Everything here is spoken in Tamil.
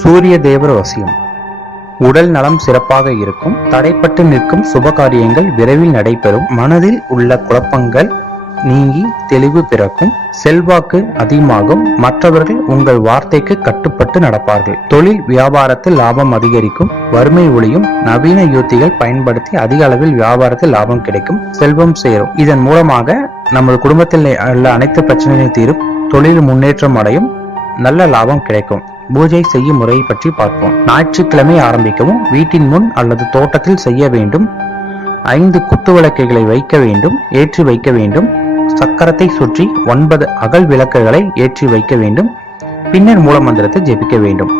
சூரிய தேவர் வசியம். உடல் நலம் சிறப்பாக இருக்கும். தடைப்பட்டு நிற்கும் சுபகாரியங்கள் விரைவில் நடைபெறும். மனதில் உள்ள குழப்பங்கள் நீங்கி தெளிவு பிறக்கும். செல்வாக்கு அதிகமாகும். மற்றவர்கள் உங்கள் வார்த்தைக்கு கட்டுப்பட்டு நடப்பார்கள். தொழில் வியாபாரத்தில் லாபம் அதிகரிக்கும். வறுமை ஒழியும். நவீன யுத்திகள் பயன்படுத்தி அதிக அளவில் வியாபாரத்தில் லாபம் கிடைக்கும். செல்வம் சேரும். இதன் மூலமாக நமது குடும்பத்தில் உள்ள அனைத்து பிரச்சனைகளும் தீரும். தொழில் முன்னேற்றம் அடையும். நல்ல லாபம் கிடைக்கும். பூஜை செய்யும் முறையை பற்றி பார்ப்போம். ஞாயிற்றுக்கிழமை ஆரம்பிக்கவும். வீட்டின் முன் அல்லது தோட்டத்தில் செய்ய வேண்டும். 5 குத்து விளக்குகளை வைக்க வேண்டும். ஏற்றி வைக்க வேண்டும். சக்கரத்தை சுற்றி 9 அகல் விளக்குகளை ஏற்றி வைக்க வேண்டும். பின்னர் மூலமந்திரத்தை ஜெபிக்க வேண்டும்.